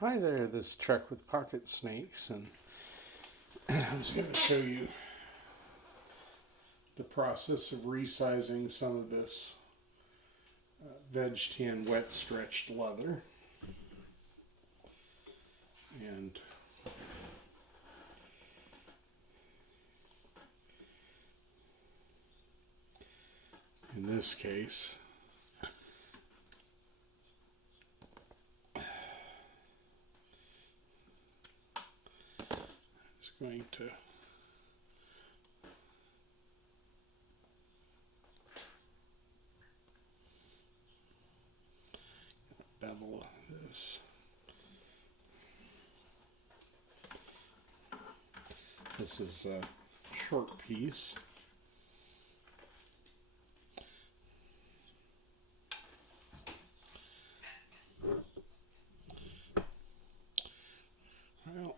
Hi there, this is Truck with Pocket Snakes, and I'm just going to show you the process of resizing some of this veg tan wet stretched leather. And in this case, it's going to bevel this. This is a short piece. Well,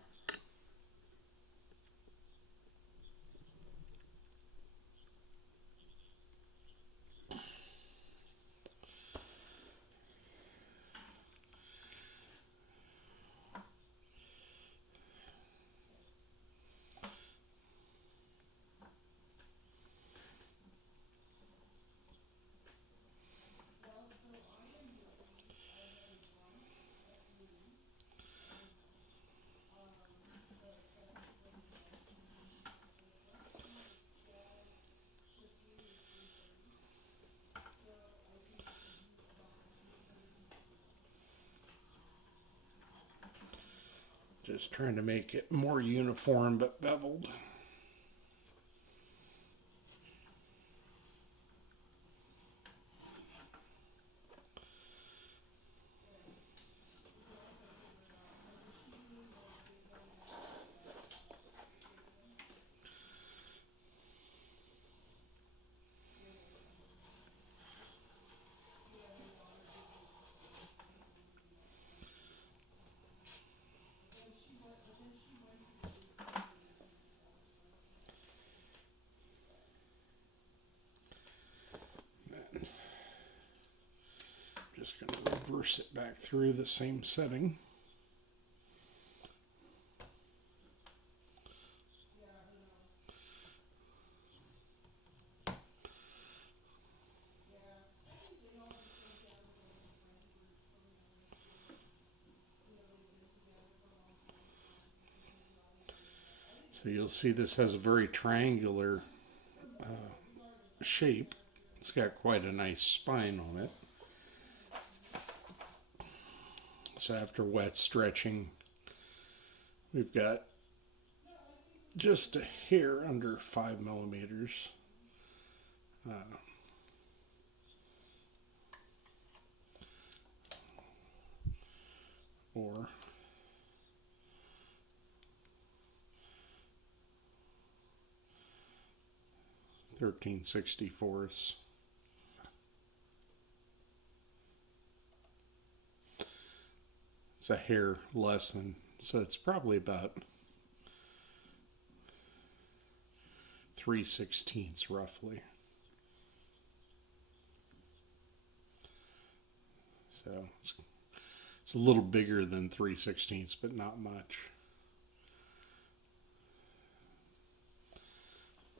just trying to make it more uniform but beveled. Just going to reverse it back through the same setting. So you'll see this has a very triangular shape. It's got quite a nice spine on it. So after wet stretching, we've got just a hair under 5 millimeters. Or 13/64. It's a hair less than, so it's probably about 3/16 roughly. So it's a little bigger than 3/16, but not much.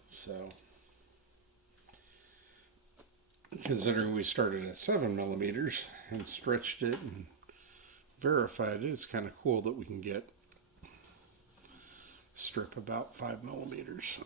So considering we started at 7 millimeters and stretched it and verified it, it's kind of cool that we can get strip about 5 millimeters.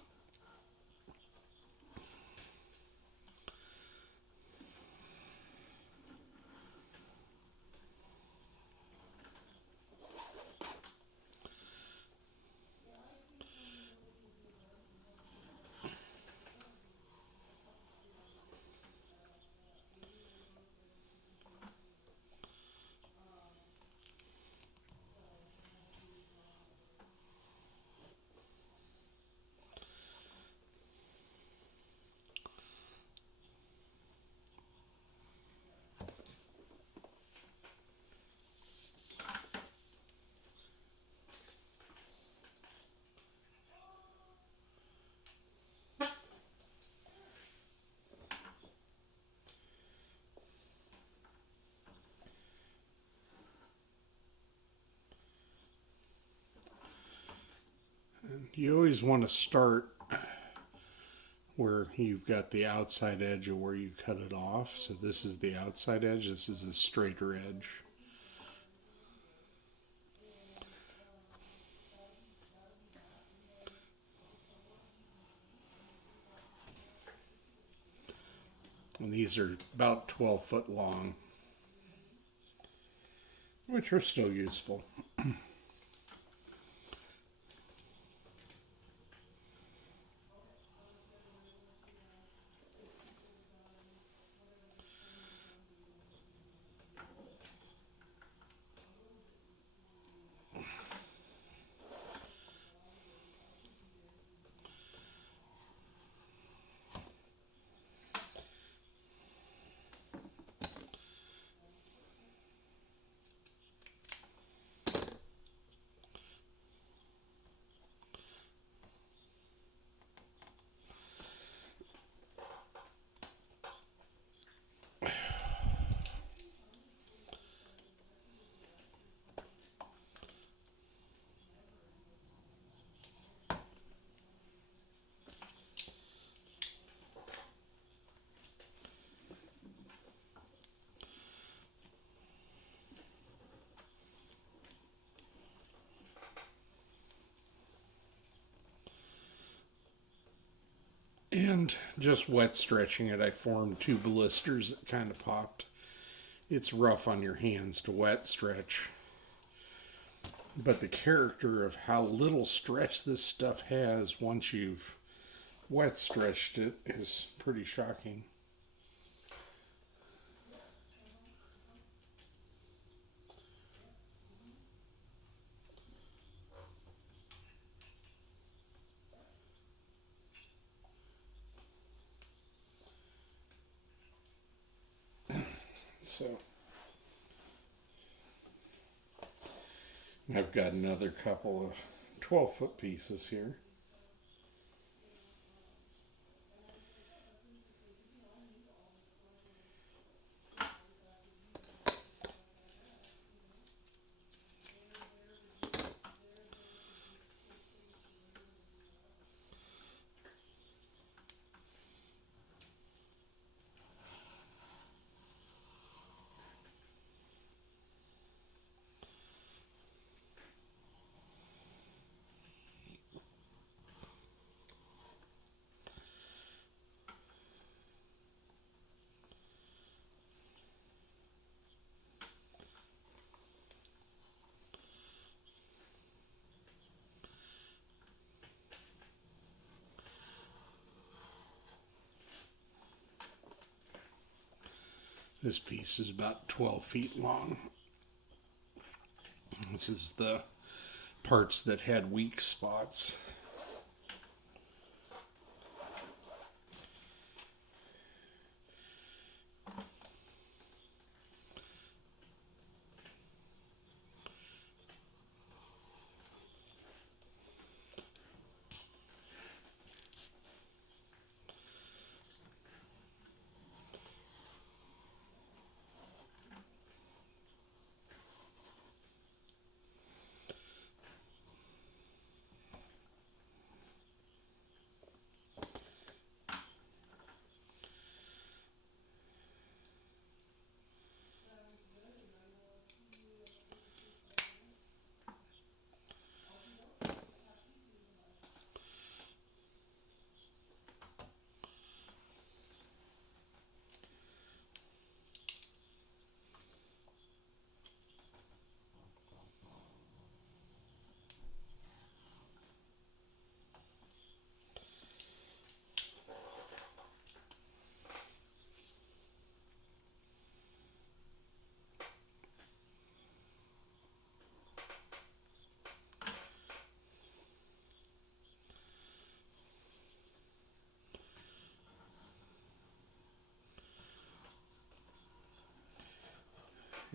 You always want to start where you've got the outside edge of where you cut it off. So this is the outside edge, this is the straighter edge. And these are about 12 foot long, which are still useful. And just wet stretching it, I formed 2 blisters that kind of popped. It's rough on your hands to wet stretch. But the character of how little stretch this stuff has once you've wet stretched it is pretty shocking. So I've got another couple of 12-foot pieces here. This piece is about 12 feet long. This is the parts that had weak spots.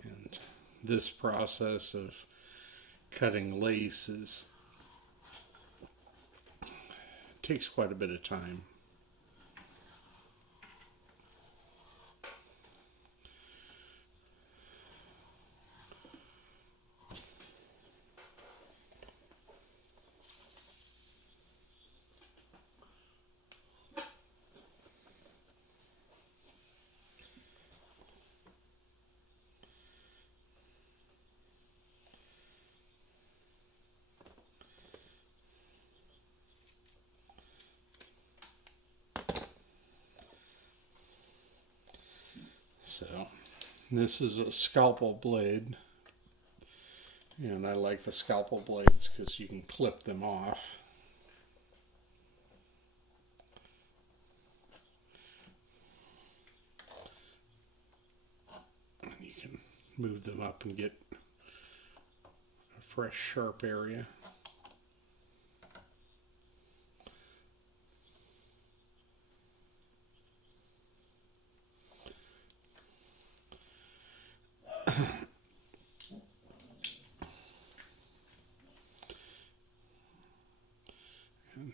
And this process of cutting lace takes quite a bit of time. This is a scalpel blade, and I like the scalpel blades because you can clip them off. And you can move them up and get a fresh, sharp area. And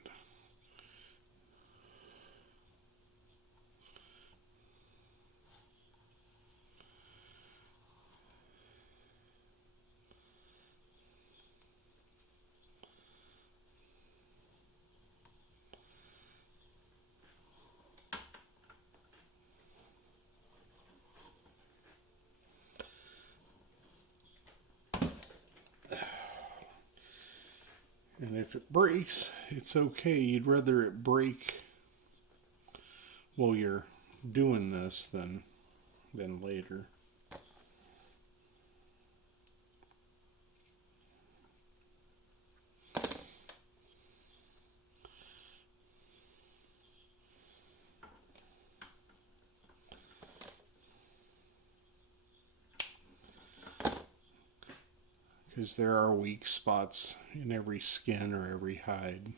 And if it breaks, it's okay. You'd rather it break while you're doing this than later. Because there are weak spots in every skin or every hide.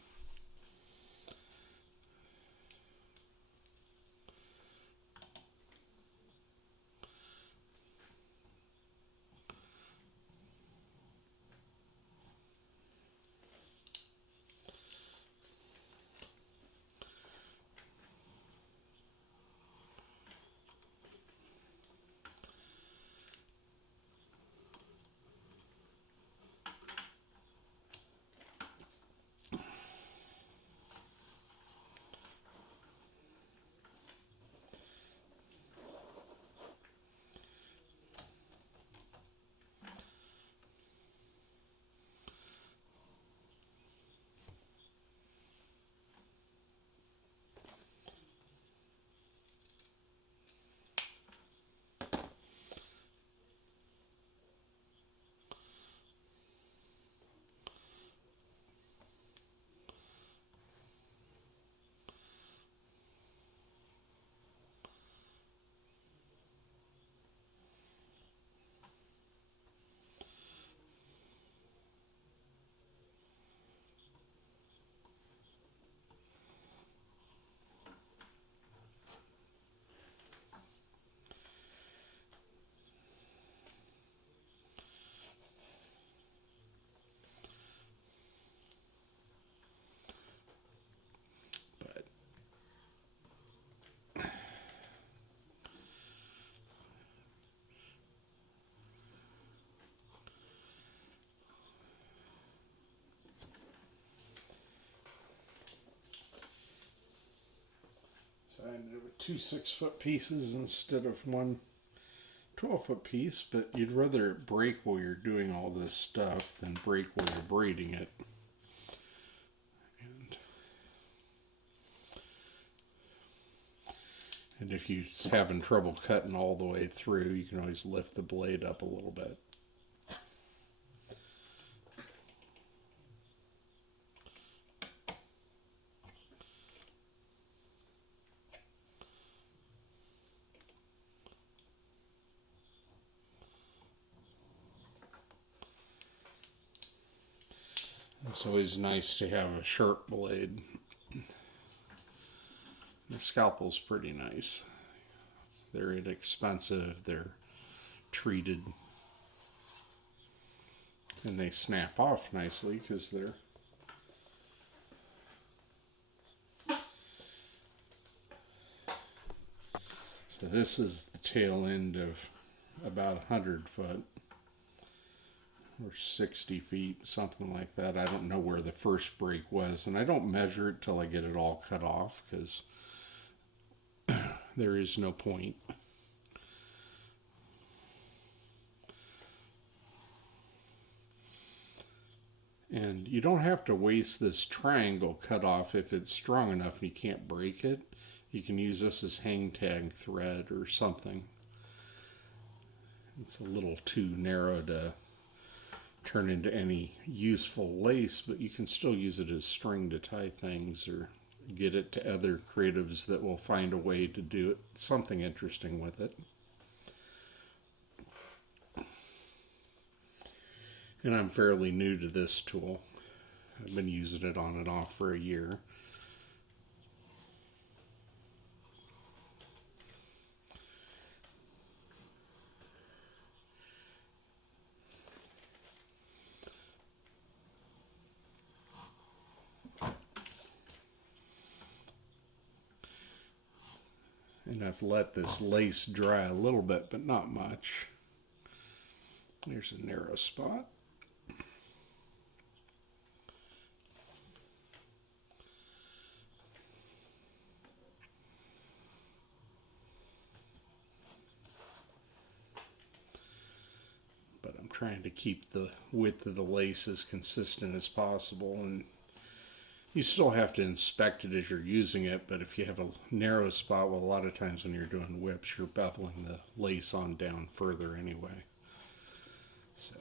But so I ended up with 2 6-foot pieces instead of one 12-foot piece, but you'd rather it break while you're doing all this stuff than break while you're braiding it. And if you're having trouble cutting all the way through, you can always lift the blade up a little bit. It's always nice to have a sharp blade. The scalpel's pretty nice. They're inexpensive, they're treated, and they snap off nicely because they're so this is the tail end of about 100 foot or 60 feet, something like that. I don't know where the first break was, and I don't measure it till I get it all cut off because there is no point. And you don't have to waste this triangle cut off if it's strong enough and you can't break it. You can use this as hang tag thread or something. It's a little too narrow to turn into any useful lace, but you can still use it as string to tie things or get it to other creatives that will find a way to do something interesting with it. And I'm fairly new to this tool. I've been using it on and off for a year. And I've let this lace dry a little bit, but not much. There's a narrow spot. But I'm trying to keep the width of the lace as consistent as possible, and you still have to inspect it as you're using it, but if you have a narrow spot, well, a lot of times when you're doing whips, you're beveling the lace on down further anyway. So,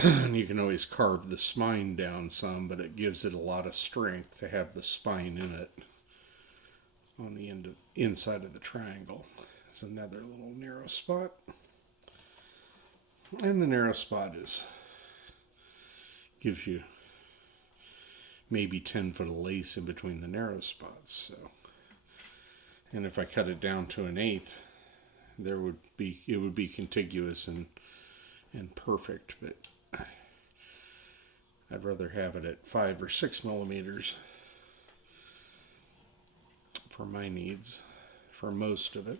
and you can always carve the spine down some, but it gives it a lot of strength to have the spine in it on the inside of the triangle. There's another little narrow spot. And the narrow spot gives you maybe 10 foot of lace in between the narrow spots. So, and if I cut it down to 1/8, it would be contiguous and perfect. But I'd rather have it at 5 or 6 millimeters for my needs, for most of it.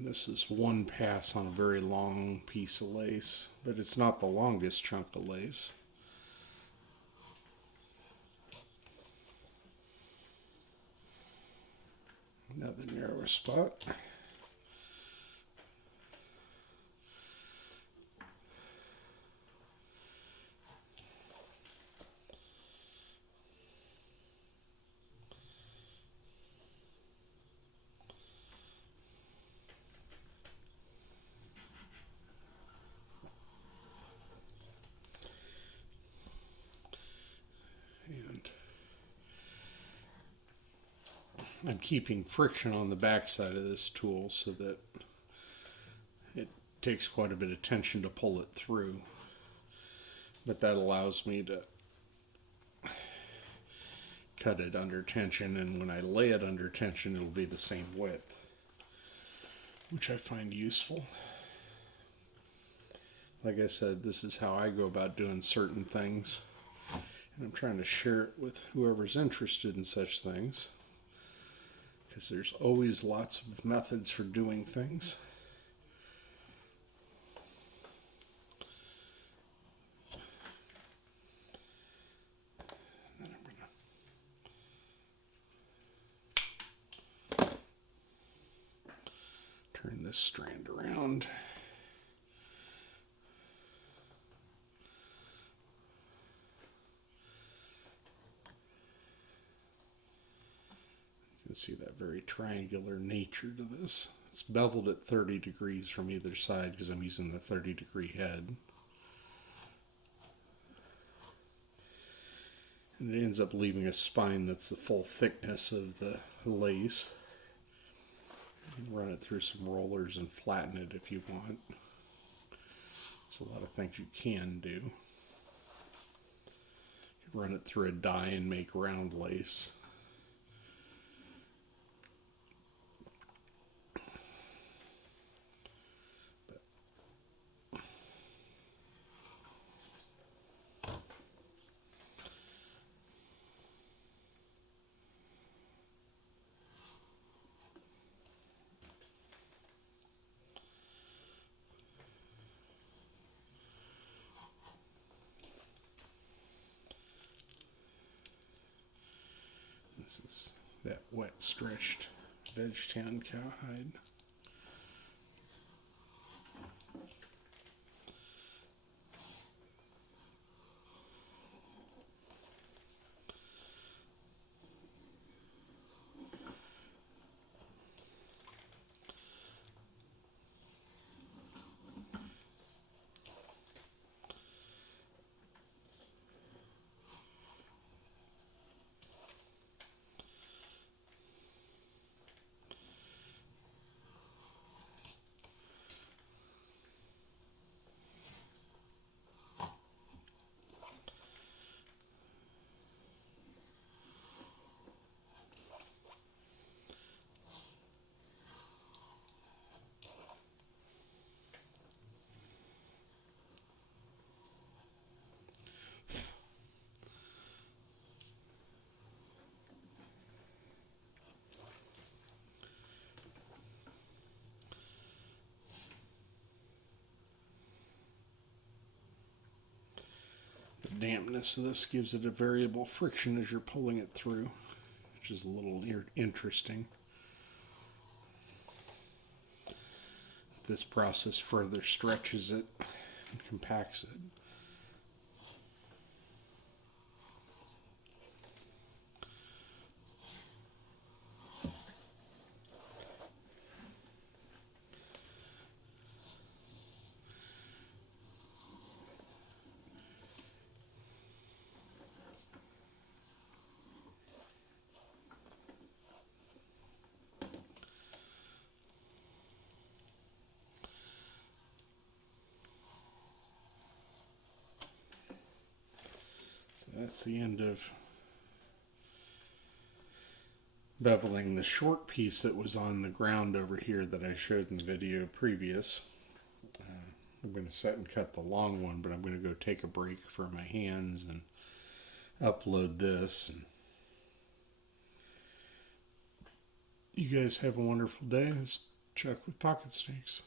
This is one pass on a very long piece of lace, but it's not the longest chunk of lace. Another narrower spot. I'm keeping friction on the backside of this tool so that it takes quite a bit of tension to pull it through. But that allows me to cut it under tension, and when I lay it under tension, it'll be the same width, which I find useful. Like I said, this is how I go about doing certain things, and I'm trying to share it with whoever's interested in such things, because there's always lots of methods for doing things. Then I'm going to turn this strand around. You can see that very triangular nature to this. It's beveled at 30 degrees from either side because I'm using the 30-degree head. And it ends up leaving a spine that's the full thickness of the lace. You can run it through some rollers and flatten it if you want. There's a lot of things you can do. You can run it through a die and make round lace. This is that wet stretched veg tan cowhide. The dampness of this gives it a variable friction as you're pulling it through, which is a little interesting. This process further stretches it and compacts it. That's the end of beveling the short piece that was on the ground over here that I showed in the video previous. I'm going to set and cut the long one, but I'm going to go take a break for my hands and upload this. And you guys have a wonderful day. This is Chuck with Pocket Snakes.